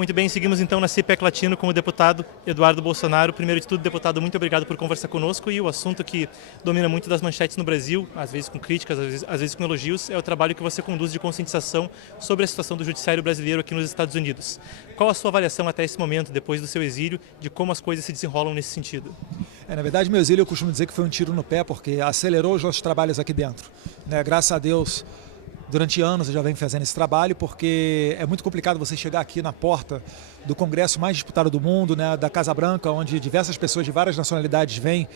Muito bem, seguimos então na CPEC Latino com o deputado Eduardo Bolsonaro. Primeiro de tudo, deputado, muito obrigado por conversar conosco. E o assunto que domina muito das manchetes no Brasil, às vezes com críticas, às vezes com elogios, é o trabalho que você conduz de conscientização sobre a situação do judiciário brasileiro aqui nos Estados Unidos. Qual a sua avaliação até esse momento, depois do seu exílio, de como as coisas se desenrolam nesse sentido? Na verdade, meu exílio eu costumo dizer que foi um tiro no pé, porque acelerou os nossos trabalhos aqui dentro. Graças a Deus, durante anos eu já venho fazendo esse trabalho, porque é muito complicado você chegar aqui na porta do Congresso mais disputado do mundo, da Casa Branca, onde diversas pessoas de várias nacionalidades vêm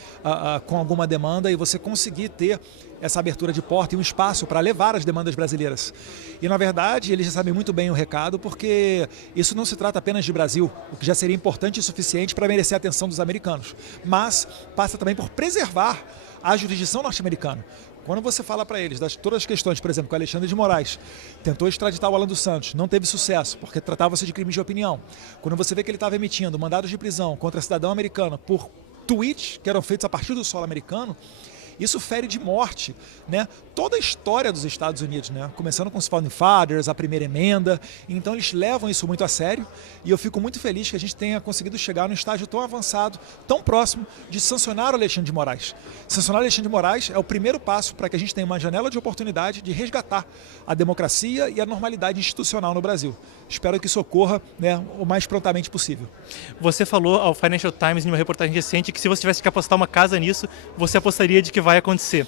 com alguma demanda, e você conseguir ter essa abertura de porta e um espaço para levar as demandas brasileiras. E, na verdade, eles já sabem muito bem o recado, porque isso não se trata apenas de Brasil, o que já seria importante e suficiente para merecer a atenção dos americanos, mas passa também por preservar a jurisdição norte-americana. Quando você fala para eles todas as questões, por exemplo, que o Alexandre de Moraes tentou extraditar o Alan dos Santos, não teve sucesso, porque tratava-se de crimes de opinião. Quando você vê que ele estava emitindo mandados de prisão contra cidadão americano por tweets que eram feitos a partir do solo americano, isso fere de morte toda a história dos Estados Unidos, começando com os Founding Fathers, a primeira emenda. Então eles levam isso muito a sério, e eu fico muito feliz que a gente tenha conseguido chegar num estágio tão avançado, tão próximo de sancionar o Alexandre de Moraes. Sancionar o Alexandre de Moraes é o primeiro passo para que a gente tenha uma janela de oportunidade de resgatar a democracia e a normalidade institucional no Brasil. Espero que isso ocorra o mais prontamente possível. Você falou ao Financial Times, em uma reportagem recente, que se você tivesse que apostar uma casa nisso, você apostaria de que vai acontecer.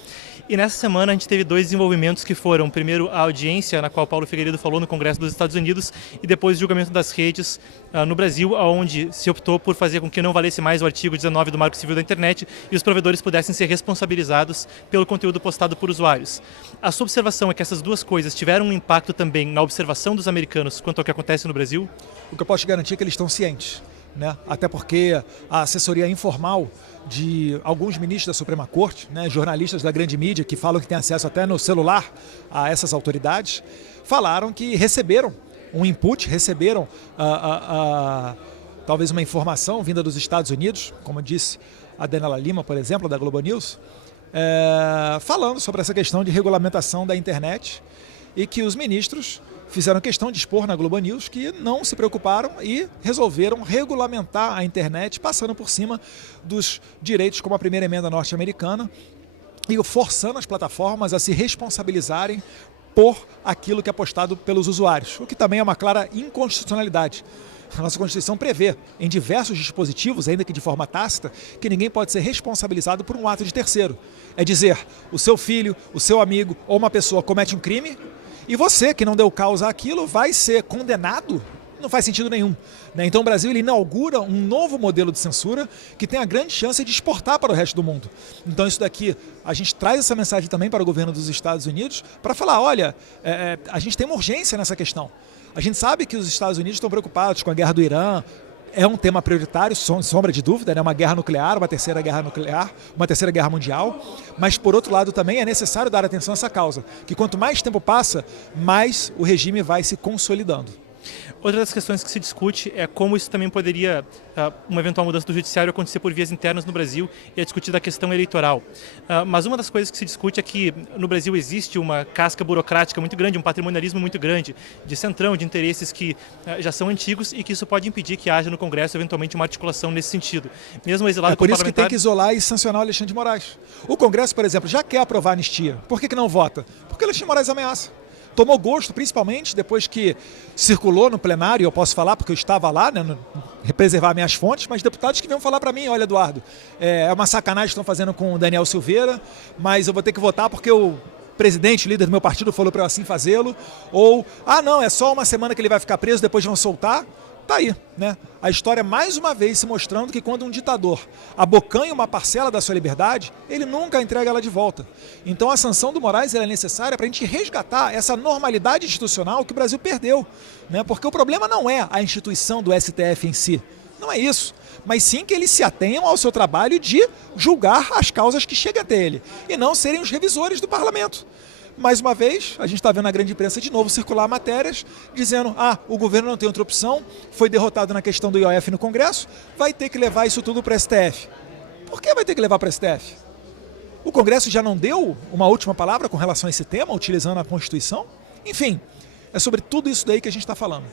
E nessa semana a gente teve dois desenvolvimentos que foram, primeiro, a audiência na qual Paulo Figueiredo falou no Congresso dos Estados Unidos, e depois o julgamento das redes no Brasil, onde se optou por fazer com que não valesse mais o artigo 19 do Marco Civil da Internet e os provedores pudessem ser responsabilizados pelo conteúdo postado por usuários. A sua observação é que essas duas coisas tiveram um impacto também na observação dos americanos quanto ao que acontece no Brasil? O que eu posso te garantir é que eles estão cientes, até porque a assessoria informal de alguns ministros da Suprema Corte, jornalistas da grande mídia que falam que têm acesso até no celular a essas autoridades, falaram que receberam um input, receberam talvez uma informação vinda dos Estados Unidos, como disse a Daniela Lima, por exemplo, da Globo News, falando sobre essa questão de regulamentação da internet, e que os ministros fizeram questão de expor na Globo News que não se preocuparam e resolveram regulamentar a internet, passando por cima dos direitos como a primeira emenda norte-americana e forçando as plataformas a se responsabilizarem por aquilo que é postado pelos usuários, o que também é uma clara inconstitucionalidade. A nossa Constituição prevê, em diversos dispositivos, ainda que de forma tácita, que ninguém pode ser responsabilizado por um ato de terceiro. É dizer, o seu filho, o seu amigo ou uma pessoa comete um crime, e você, que não deu causa àquilo, vai ser condenado? Não faz sentido nenhum. Então o Brasil ele inaugura um novo modelo de censura que tem a grande chance de exportar para o resto do mundo. Então isso daqui, a gente traz essa mensagem também para o governo dos Estados Unidos para falar, olha, a gente tem uma urgência nessa questão. A gente sabe que os Estados Unidos estão preocupados com a guerra do Irã, é um tema prioritário, sem sombra de dúvida, uma guerra nuclear, uma terceira guerra nuclear, uma terceira guerra mundial, mas por outro lado também é necessário dar atenção a essa causa, que quanto mais tempo passa, mais o regime vai se consolidando. Outra das questões que se discute é como isso também poderia, uma eventual mudança do judiciário, acontecer por vias internas no Brasil, e é discutida a questão eleitoral. Mas uma das coisas que se discute é que no Brasil existe uma casca burocrática muito grande, um patrimonialismo muito grande, de centrão, de interesses que já são antigos, e que isso pode impedir que haja no Congresso eventualmente uma articulação nesse sentido. Mesmo exilado por isso que tem que isolar e sancionar o Alexandre de Moraes. O Congresso, por exemplo, já quer aprovar a anistia. Por que não vota? Porque o Alexandre de Moraes ameaça. Tomou gosto, principalmente depois que circulou no plenário, eu posso falar porque eu estava lá, preservar minhas fontes, mas deputados que vêm falar para mim, olha, Eduardo, é uma sacanagem que estão fazendo com o Daniel Silveira, mas eu vou ter que votar porque o presidente, líder do meu partido, falou para eu assim fazê-lo, ou, não, é só uma semana que ele vai ficar preso, depois vão soltar. Tá aí, a história mais uma vez se mostrando que quando um ditador abocanha uma parcela da sua liberdade, ele nunca entrega ela de volta. Então a sanção do Moraes é necessária para a gente resgatar essa normalidade institucional que o Brasil perdeu. Porque o problema não é a instituição do STF em si, não é isso. Mas sim que eles se atenham ao seu trabalho de julgar as causas que chegam até ele, e não serem os revisores do parlamento. Mais uma vez, a gente está vendo na grande imprensa de novo circular matérias dizendo o governo não tem outra opção, foi derrotado na questão do IOF no Congresso, vai ter que levar isso tudo para o STF. Por que vai ter que levar para o STF? O Congresso já não deu uma última palavra com relação a esse tema, utilizando a Constituição? Enfim, É sobre tudo isso daí que a gente está falando.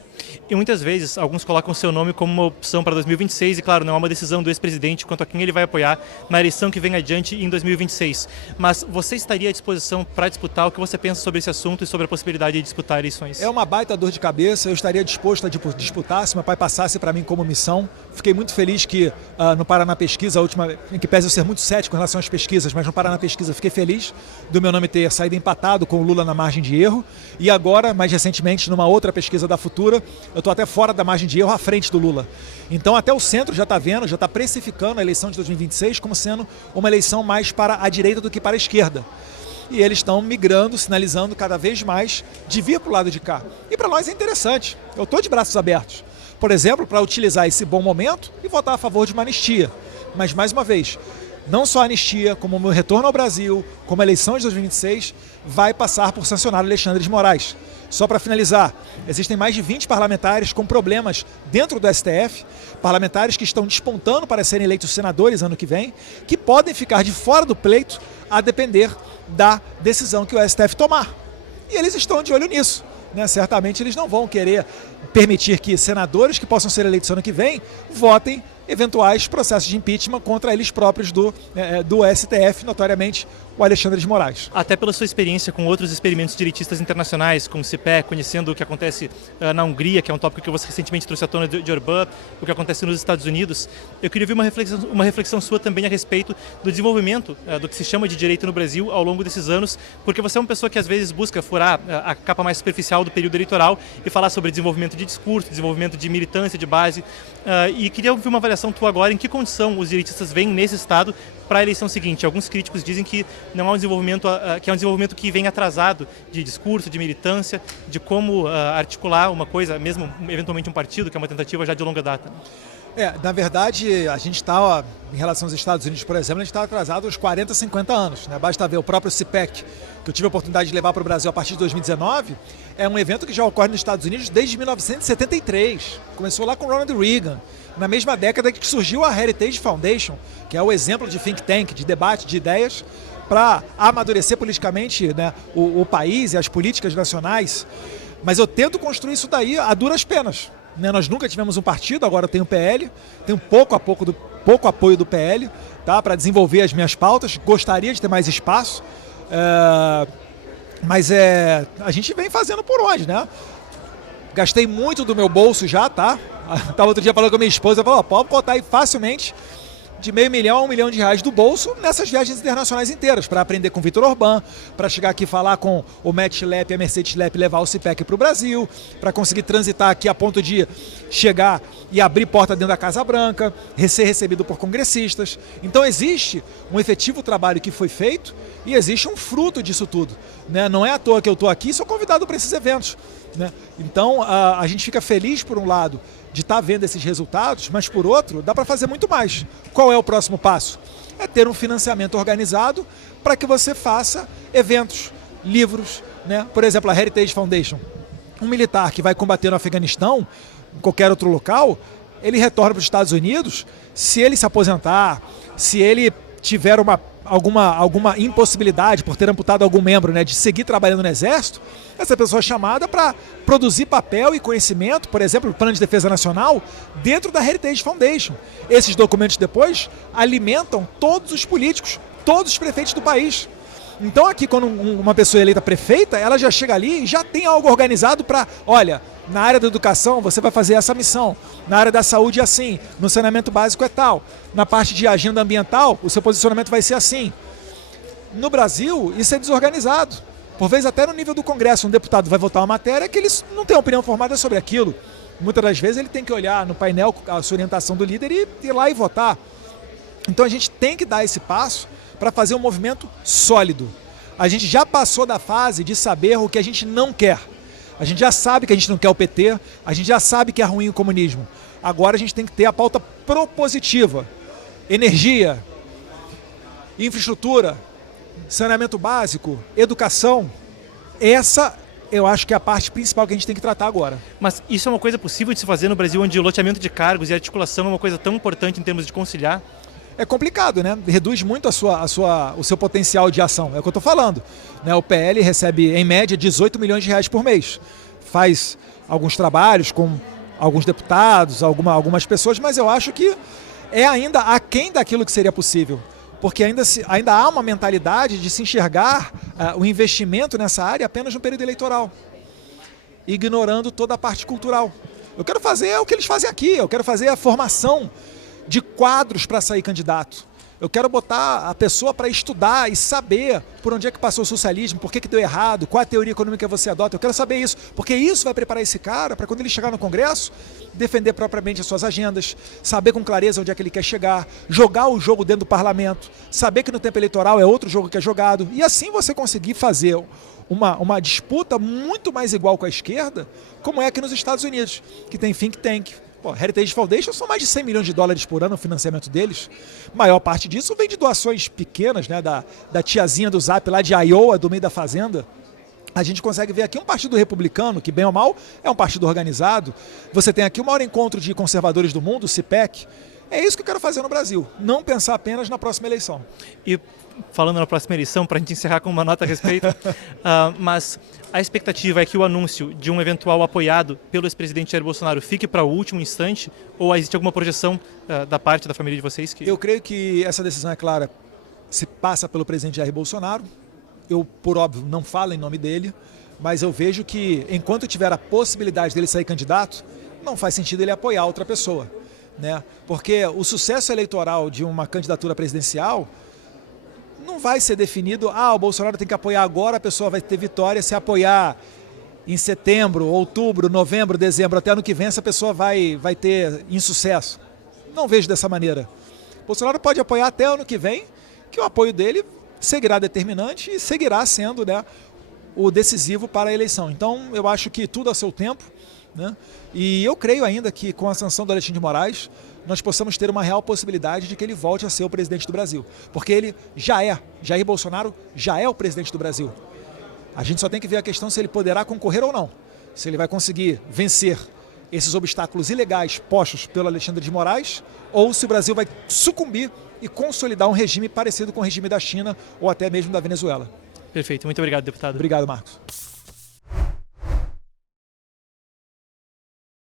E muitas vezes, alguns colocam seu nome como uma opção para 2026 e, claro, não é uma decisão do ex-presidente quanto a quem ele vai apoiar na eleição que vem adiante em 2026. Mas você estaria à disposição para disputar? O que você pensa sobre esse assunto e sobre a possibilidade de disputar eleições? É uma baita dor de cabeça, eu estaria disposto a disputar se meu pai passasse para mim como missão. Fiquei muito feliz que no Paraná Pesquisa, a última, em que pese eu ser muito cético em relação às pesquisas, mas no Paraná Pesquisa fiquei feliz do meu nome ter saído empatado com o Lula na margem de erro. E agora, mais recentemente, numa outra pesquisa da Futura, eu estou até fora da margem de erro à frente do Lula. Então até o centro já está vendo, já está precificando a eleição de 2026 como sendo uma eleição mais para a direita do que para a esquerda. E eles estão migrando, sinalizando cada vez mais de vir para o lado de cá. E para nós é interessante, eu estou de braços abertos. Por exemplo, para utilizar esse bom momento e votar a favor de uma anistia. Mas mais uma vez, não só a anistia, como o meu retorno ao Brasil, como a eleição de 2026, vai passar por sancionar Alexandre de Moraes. Só para finalizar, existem mais de 20 parlamentares com problemas dentro do STF, parlamentares que estão despontando para serem eleitos senadores ano que vem, que podem ficar de fora do pleito a depender da decisão que o STF tomar. E eles estão de olho nisso. Certamente eles não vão querer permitir que senadores que possam ser eleitos ano que vem votem eventuais processos de impeachment contra eles próprios do STF, notoriamente o Alexandre de Moraes. Até pela sua experiência com outros experimentos direitistas internacionais, como o CIPEC, conhecendo o que acontece na Hungria, que é um tópico que você recentemente trouxe à tona de Orbán, o que acontece nos Estados Unidos, eu queria ouvir uma reflexão sua também a respeito do desenvolvimento do que se chama de direito no Brasil ao longo desses anos, porque você é uma pessoa que às vezes busca furar a capa mais superficial do período eleitoral e falar sobre desenvolvimento de discurso, desenvolvimento de militância, de base, e queria ouvir uma avaliação tua agora em que condição os direitistas veem nesse estado para a eleição seguinte. Alguns críticos dizem que não há um desenvolvimento, que é um desenvolvimento que vem atrasado de discurso, de militância, de como articular uma coisa, mesmo eventualmente um partido, que é uma tentativa já de longa data. Na verdade, a gente está, em relação aos Estados Unidos, por exemplo, a gente está atrasado uns 40, 50 anos. Basta ver o próprio CIPEC, que eu tive a oportunidade de levar para o Brasil a partir de 2019, é um evento que já ocorre nos Estados Unidos desde 1973. Começou lá com Ronald Reagan, na mesma década que surgiu a Heritage Foundation, que é o exemplo de think tank, de debate de ideias, para amadurecer politicamente o país e as políticas nacionais. Mas eu tento construir isso daí a duras penas. Nós nunca tivemos um partido, agora tem o PL, tenho pouco apoio do PL, para desenvolver as minhas pautas, gostaria de ter mais espaço, mas a gente vem fazendo por onde, Gastei muito do meu bolso já, Tava outro dia falando com a minha esposa, falou, pode botar aí facilmente de R$500 mil a R$1 milhão do bolso nessas viagens internacionais inteiras, para aprender com o Vitor Orbán, para chegar aqui e falar com o Matt Schlapp e a Mercedes Schlapp e levar o CIPEC para o Brasil, para conseguir transitar aqui a ponto de chegar e abrir porta dentro da Casa Branca, ser recebido por congressistas. Então existe um efetivo trabalho que foi feito e existe um fruto disso tudo. Não é à toa que eu estou aqui e sou convidado para esses eventos. Então a gente fica feliz, por um lado, de estar vendo esses resultados, mas por outro, dá para fazer muito mais. Qual é o próximo passo? É ter um financiamento organizado para que você faça eventos, livros, Por exemplo, a Heritage Foundation. Um militar que vai combater no Afeganistão, em qualquer outro local, ele retorna para os Estados Unidos, se ele se aposentar, se ele tiver alguma impossibilidade por ter amputado algum membro, de seguir trabalhando no Exército, essa pessoa é chamada para produzir papel e conhecimento, por exemplo, o Plano de Defesa Nacional, dentro da Heritage Foundation. Esses documentos depois alimentam todos os políticos, todos os prefeitos do país. Então aqui, quando uma pessoa é eleita prefeita, ela já chega ali e já tem algo organizado para, olha, na área da educação você vai fazer essa missão, na área da saúde é assim, no saneamento básico é tal, na parte de agenda ambiental o seu posicionamento vai ser assim. No Brasil, isso é desorganizado. Por vezes até no nível do Congresso, um deputado vai votar uma matéria que ele não tem opinião formada sobre aquilo. Muitas das vezes ele tem que olhar no painel a sua orientação do líder e ir lá e votar. Então a gente tem que dar esse passo para fazer um movimento sólido. A gente já passou da fase de saber o que a gente não quer. A gente já sabe que a gente não quer o PT, a gente já sabe que é ruim o comunismo. Agora a gente tem que ter a pauta propositiva. Energia, infraestrutura, saneamento básico, educação. Essa eu acho que é a parte principal que a gente tem que tratar agora. Mas isso é uma coisa possível de se fazer no Brasil, onde o loteamento de cargos e articulação é uma coisa tão importante em termos de conciliar? É complicado, Reduz muito o seu potencial de ação. É o que eu estou falando. O PL recebe, em média, R$18 milhões por mês. faz alguns trabalhos com alguns deputados, algumas pessoas, mas eu acho que é ainda aquém daquilo que seria possível. Porque ainda há uma mentalidade de se enxergar o investimento nessa área apenas no período eleitoral, ignorando toda a parte cultural. Eu quero fazer o que eles fazem aqui, eu quero fazer a formação de quadros para sair candidato. Eu quero botar a pessoa para estudar e saber por onde é que passou o socialismo, por que deu errado, qual a teoria econômica você adota. Eu quero saber isso, porque isso vai preparar esse cara para quando ele chegar no Congresso, defender propriamente as suas agendas, saber com clareza onde é que ele quer chegar, jogar o jogo dentro do parlamento, saber que no tempo eleitoral é outro jogo que é jogado, e assim você conseguir fazer uma disputa muito mais igual com a esquerda, como é aqui nos Estados Unidos, que tem think tank. Heritage Foundation são mais de 100 milhões de dólares por ano o financiamento deles. A maior parte disso vem de doações pequenas, né, da tiazinha do Zap lá de Iowa, do meio da fazenda. A gente consegue ver aqui um partido republicano, que bem ou mal é um partido organizado. Você tem aqui o maior encontro de conservadores do mundo, o CIPEC. É isso que eu quero fazer no Brasil, não pensar apenas na próxima eleição. E falando na próxima eleição, para a gente encerrar com uma nota a respeito, mas a expectativa é que o anúncio de um eventual apoiado pelo ex-presidente Jair Bolsonaro fique para o último instante, ou existe alguma projeção da parte da família de vocês? Eu creio que essa decisão é clara, se passa pelo presidente Jair Bolsonaro. Eu, por óbvio, não falo em nome dele, mas eu vejo que enquanto tiver a possibilidade dele sair candidato, não faz sentido ele apoiar outra pessoa, né? Porque o sucesso eleitoral de uma candidatura presidencial não vai ser definido, o Bolsonaro tem que apoiar agora, a pessoa vai ter vitória, se apoiar em setembro, outubro, novembro, dezembro, até ano que vem, essa pessoa vai ter insucesso. Não vejo dessa maneira. Bolsonaro pode apoiar até ano que vem, que o apoio dele seguirá determinante e seguirá sendo, né, o decisivo para a eleição. Então, eu acho que tudo a seu tempo, né? E eu creio ainda que com a sanção do Alexandre de Moraes, nós possamos ter uma real possibilidade de que ele volte a ser o presidente do Brasil. Porque ele Jair Bolsonaro já é o presidente do Brasil. A gente só tem que ver a questão se ele poderá concorrer ou não. Se ele vai conseguir vencer esses obstáculos ilegais postos pelo Alexandre de Moraes, ou se o Brasil vai sucumbir e consolidar um regime parecido com o regime da China ou até mesmo da Venezuela. Perfeito. Muito obrigado, deputado. Obrigado, Marcos.